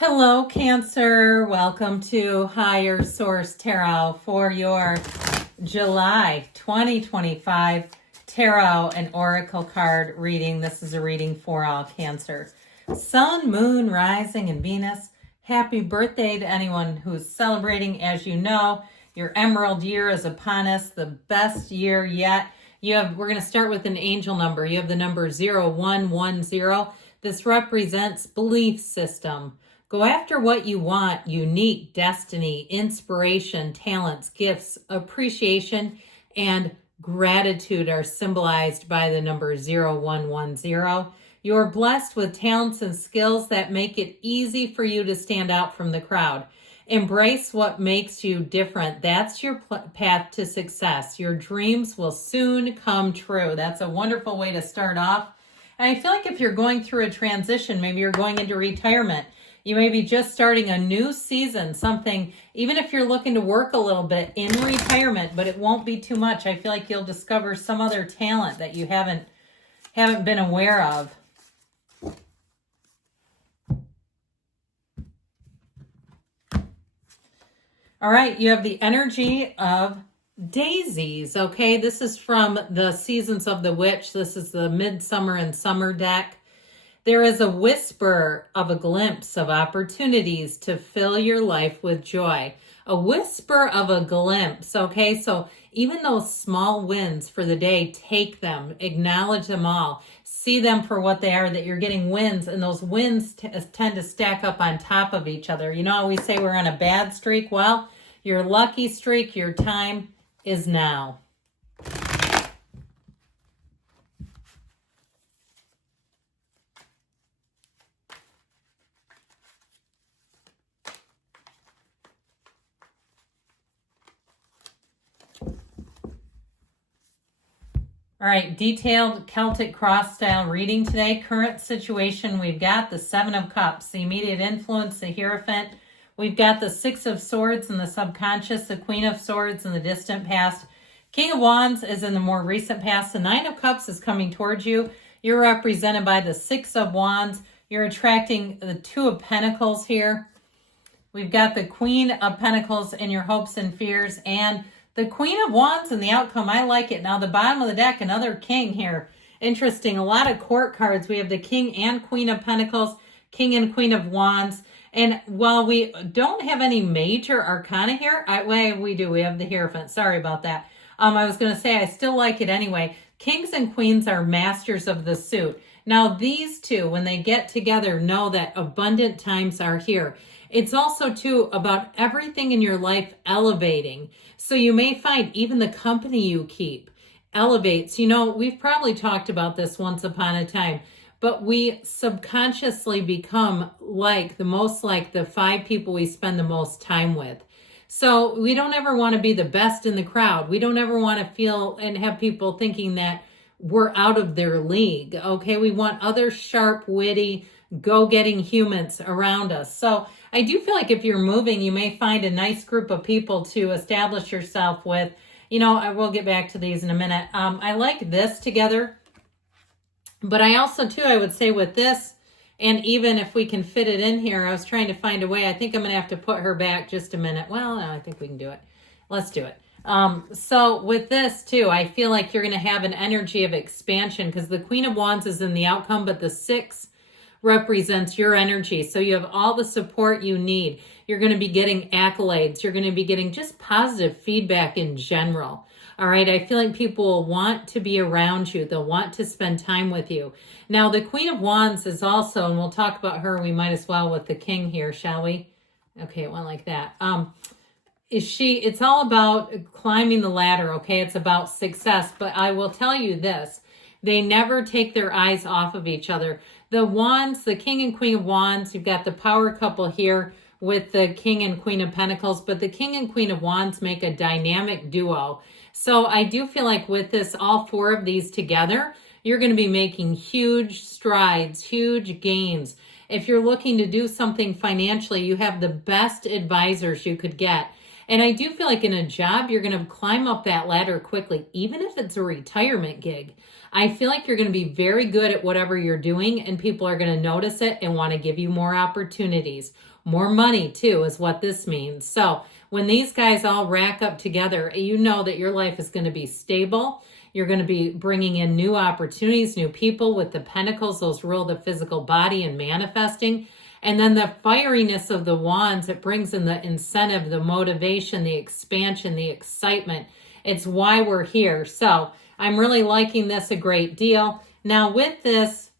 Hello, Cancer. Welcome to Higher Source Tarot for your July 2025 Tarot and Oracle card reading. This is a reading for all Cancer. Sun, Moon, Rising, and Venus. Happy birthday to anyone who's celebrating. As you know, your Emerald year is upon us, the best year yet. We're going to start with an angel number. You have the number 0110. This represents belief system. Go after what you want, unique destiny, inspiration, talents, gifts, appreciation, and gratitude are symbolized by the number 0110. You're blessed with talents and skills that make it easy for you to stand out from the crowd. Embrace what makes you different. That's your path to success. Your dreams will soon come true. That's a wonderful way to start off. And I feel like if you're going through a transition, maybe you're going into retirement, you may be just starting a new season, something, even if you're looking to work a little bit in retirement, but it won't be too much. I feel like you'll discover some other talent that you haven't been aware of. All right, you have the energy of daisies, okay? This is from the Seasons of the Witch. This is the Midsummer and Summer deck. There is a whisper of a glimpse of opportunities to fill your life with joy. A whisper of a glimpse, okay? So even those small wins for the day, take them, acknowledge them all, see them for what they are, that you're getting wins, and those wins tend to stack up on top of each other. You know how we say we're on a bad streak? Well, your lucky streak, your time is now. All right, detailed Celtic cross style reading today. Current situation, we've got the Seven of Cups, the immediate influence, the Hierophant. We've got the Six of Swords in the subconscious, the Queen of Swords in the distant past. King of Wands is in the more recent past. The Nine of Cups is coming towards you. You're represented by the Six of Wands. You're attracting the Two of Pentacles here. We've got the Queen of Pentacles in your hopes and fears, and the Queen of Wands in the outcome. I like it. Now, the bottom of the deck, another king here. Interesting. A lot of court cards. We have the King and Queen of Pentacles, King and Queen of Wands. And while we don't have any major arcana here, we do. We have the Hierophant. Sorry about that. I was going to say I still like it anyway. Kings and queens are masters of the suit. Now, these two, when they get together, know that abundant times are here. It's also, too, about everything in your life elevating. So you may find even the company you keep elevates. You know, we've probably talked about this once upon a time, but we subconsciously become like the 5 people we spend the most time with. So we don't ever want to be the best in the crowd. We don't ever want to feel and have people thinking that we're out of their league, okay? We want other sharp, witty, go-getting humans around us. So I do feel like if you're moving, you may find a nice group of people to establish yourself with. You know, I will get back to these in a minute. I like this together. But I also, too, I would say with this, and even if we can fit it in here, I was trying to find a way. I think I'm going to have to put her back just a minute. Well, no, I think we can do it. Let's do it. So with this, too, I feel like you're going to have an energy of expansion because the Queen of Wands is in the outcome, but the 6 represents your energy. So you have all the support you need. You're going to be getting accolades. You're going to be getting just positive feedback in general. All right, I feel like people will want to be around you. They'll want to spend time with you. Now, the Queen of Wands is also, and we'll talk about her, we might as well with the King here, shall we? Okay, it went like that. It's all about climbing the ladder, okay? It's about success, but I will tell you this. They never take their eyes off of each other. The Wands, the King and Queen of Wands, you've got the power couple here with the King and Queen of Pentacles, but the King and Queen of Wands make a dynamic duo. So I do feel like with this, all 4 of these together, you're going to be making huge strides, huge gains. If you're looking to do something financially, you have the best advisors you could get. And I do feel like in a job, you're going to climb up that ladder quickly, even if it's a retirement gig. I feel like you're going to be very good at whatever you're doing, and people are going to notice it and want to give you more opportunities. More money, too, is what this means. So when these guys all rack up together, you know that your life is going to be stable. You're going to be bringing in new opportunities, new people with the pentacles. Those rule the physical body and manifesting. And then the fieriness of the wands, it brings in the incentive, the motivation, the expansion, the excitement. It's why we're here. So I'm really liking this a great deal. Now with this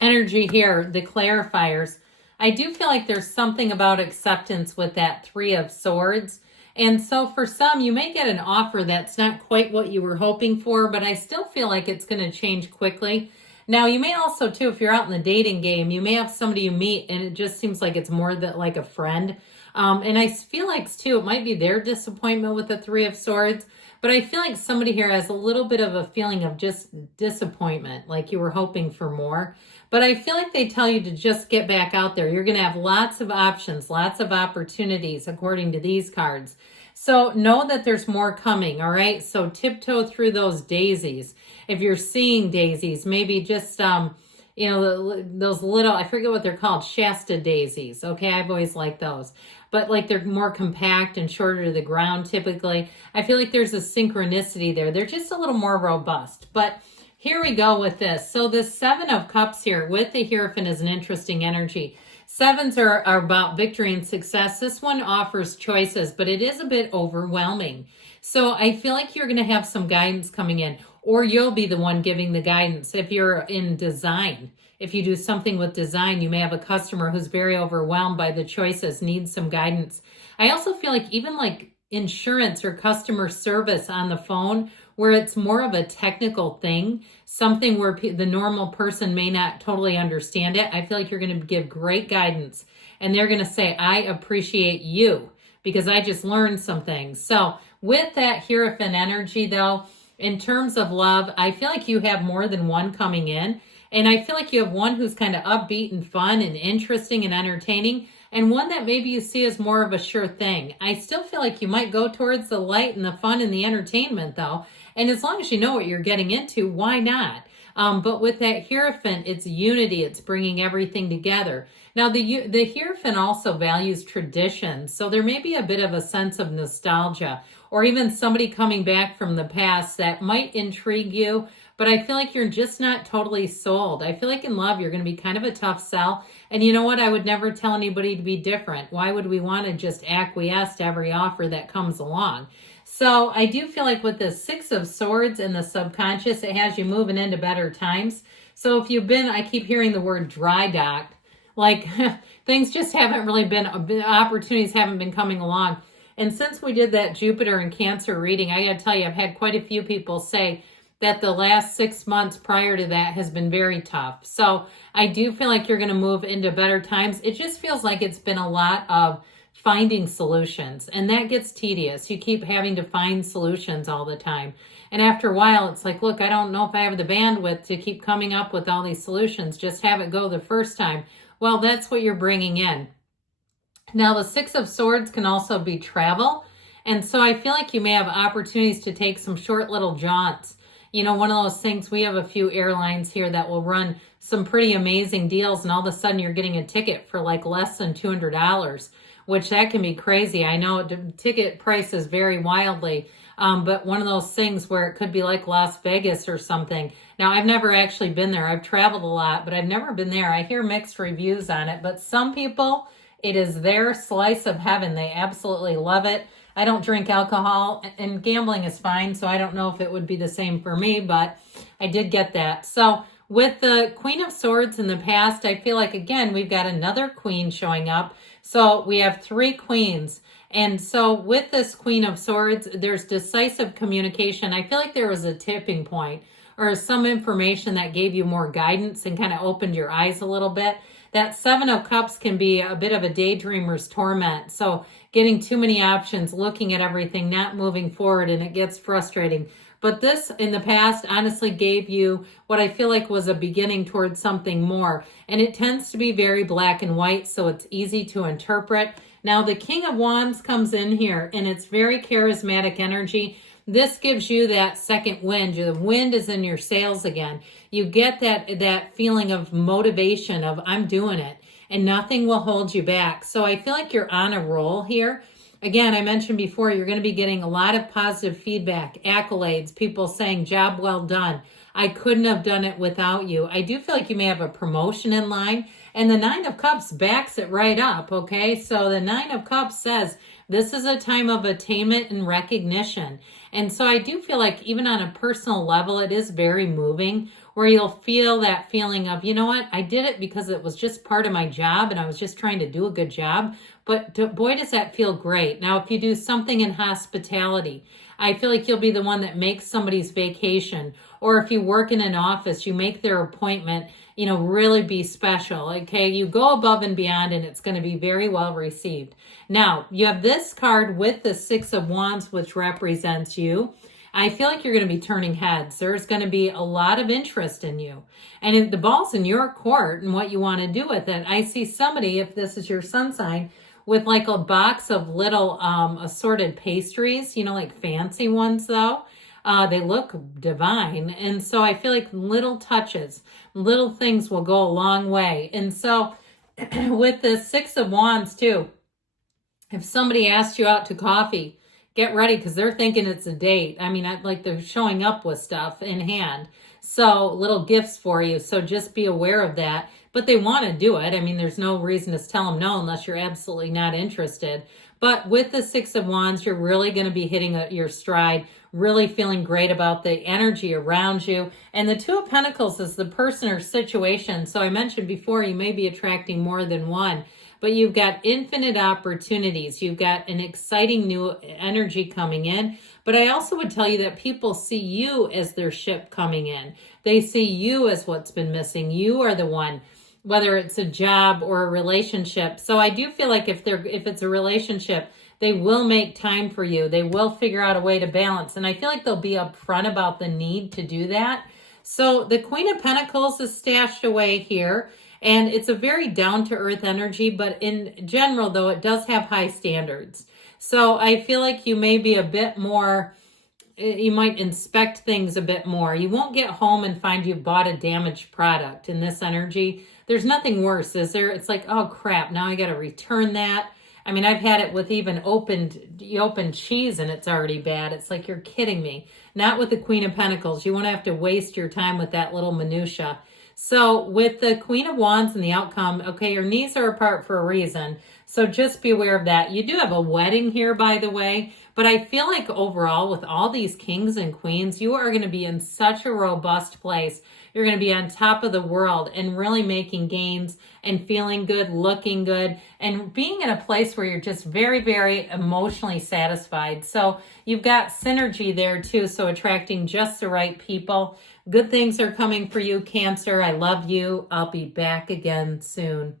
energy here, the clarifiers, I do feel like there's something about acceptance with that Three of Swords. And so for some, you may get an offer that's not quite what you were hoping for, but I still feel like it's going to change quickly. Now, you may also, too, if you're out in the dating game, you may have somebody you meet and it just seems like it's more that like a friend. And I feel like, too, it might be their disappointment with the Three of Swords, but I feel like somebody here has a little bit of a feeling of just disappointment, like you were hoping for more. But I feel like they tell you to just get back out there. You're going to have lots of options, lots of opportunities, according to these cards. So know that there's more coming, all right? So tiptoe through those daisies. If you're seeing daisies, maybe just, those little, I forget what they're called, Shasta daisies, okay? I've always liked those. But like they're more compact and shorter to the ground typically. I feel like there's a synchronicity there. They're just a little more robust. But here we go with this. So the Seven of Cups here with the Hierophant is an interesting energy. Sevens are about victory and success. This one offers choices, but it is a bit overwhelming. So I feel like you're going to have some guidance coming in, or you'll be the one giving the guidance. If you're in design, if you do something with design, you may have a customer who's very overwhelmed by the choices, needs some guidance. I also feel like even like insurance or customer service on the phone, where it's more of a technical thing, something where the normal person may not totally understand it. I feel like you're going to give great guidance, and they're going to say, I appreciate you because I just learned some things. So with that Hierophant energy though, in terms of love, I feel like you have more than one coming in, and I feel like you have one who's kind of upbeat and fun and interesting and entertaining, and one that maybe you see as more of a sure thing. I still feel like you might go towards the light and the fun and the entertainment though. And as long as you know what you're getting into, why not? But with that Hierophant, it's unity. It's bringing everything together. Now, the Hierophant also values tradition. So there may be a bit of a sense of nostalgia or even somebody coming back from the past that might intrigue you. But I feel like you're just not totally sold. I feel like in love, you're going to be kind of a tough sell. And you know what? I would never tell anybody to be different. Why would we want to just acquiesce to every offer that comes along? So I do feel like with the Six of Swords and the subconscious, it has you moving into better times. So if you've been, I keep hearing the word dry docked, like things just haven't really been, opportunities haven't been coming along. And since we did that Jupiter and Cancer reading, I got to tell you, I've had quite a few people say that the last 6 months prior to that has been very tough. So I do feel like you're going to move into better times. It just feels like it's been a lot of finding solutions, and that gets tedious. You keep having to find solutions all the time. And after a while, it's like, look, I don't know if I have the bandwidth to keep coming up with all these solutions. Just have it go the first time. Well, that's what you're bringing in. Now, the Six of Swords can also be travel. And so I feel like you may have opportunities to take some short little jaunts. You know, one of those things, we have a few airlines here that will run some pretty amazing deals, and all of a sudden you're getting a ticket for like less than $200, which that can be crazy. I know the ticket prices vary wildly, but one of those things where it could be like Las Vegas or something. Now, I've never actually been there. I've traveled a lot, but I've never been there. I hear mixed reviews on it, but some people, it is their slice of heaven. They absolutely love it. I don't drink alcohol, and gambling is fine, so I don't know if it would be the same for me, but I did get that. So with the Queen of Swords in the past, I feel like, again, we've got another queen showing up. So we have 3 queens. And so with this Queen of Swords, there's decisive communication. I feel like there was a tipping point or some information that gave you more guidance and kind of opened your eyes a little bit. That Seven of Cups can be a bit of a daydreamer's torment. So getting too many options, looking at everything, not moving forward, and it gets frustrating. But this, in the past, honestly gave you what I feel like was a beginning towards something more. And it tends to be very black and white, so it's easy to interpret. Now, the King of Wands comes in here, and it's very charismatic energy. This gives you that second wind. The wind is in your sails again. You get that feeling of motivation of, I'm doing it, and nothing will hold you back. So I feel like you're on a roll here. Again, I mentioned before, you're going to be getting a lot of positive feedback, accolades, people saying, job well done. I couldn't have done it without you. I do feel like you may have a promotion in line. And the Nine of Cups backs it right up, okay? So the Nine of Cups says this is a time of attainment and recognition. And so I do feel like even on a personal level, it is very moving, where you'll feel that feeling of, you know what, I did it because it was just part of my job and I was just trying to do a good job. But boy, does that feel great. Now, if you do something in hospitality, I feel like you'll be the one that makes somebody's vacation. Or if you work in an office, you make their appointment, really be special. Okay, you go above and beyond, and it's going to be very well received. Now, you have this card with the Six of Wands, which represents you. I feel like you're going to be turning heads. There's going to be a lot of interest in you. And if the ball's in your court and what you want to do with it, I see somebody, if this is your sun sign, with like a box of little assorted pastries, like fancy ones though. They look divine. And so I feel like little touches, little things will go a long way. And so with the Six of Wands too, if somebody asked you out to coffee, get ready because they're thinking it's a date. I mean, like they're showing up with stuff in hand. So little gifts for you. So just be aware of that. But they want to do it. I mean, there's no reason to tell them no unless you're absolutely not interested. But with the Six of Wands, you're really going to be hitting your stride, really feeling great about the energy around you. And the Two of Pentacles is the person or situation. So I mentioned before, you may be attracting more than one, but you've got infinite opportunities. You've got an exciting new energy coming in. But I also would tell you that people see you as their ship coming in. They see you as what's been missing. You are the one, whether it's a job or a relationship. So I do feel like if it's a relationship, they will make time for you. They will figure out a way to balance. And I feel like they'll be upfront about the need to do that. So the Queen of Pentacles is stashed away here. And it's a very down-to-earth energy. But in general, though, it does have high standards. So I feel like you may be a bit more, you might inspect things a bit more. You won't get home and find you've bought a damaged product in this energy. There's nothing worse, is there? It's like, oh crap, now I got to return that. I mean, I've had it with even you open cheese and it's already bad. It's like, you're kidding me. Not with the Queen of Pentacles. You won't have to waste your time with that little minutia. So with the Queen of Wands and the outcome, okay, your knees are apart for a reason. So just be aware of that. You do have a wedding here, by the way, but I feel like overall with all these kings and queens, you are going to be in such a robust place. You're going to be on top of the world and really making gains and feeling good, looking good, and being in a place where you're just very, very emotionally satisfied. So you've got synergy there too, so attracting just the right people. Good things are coming for you, Cancer. I love you. I'll be back again soon.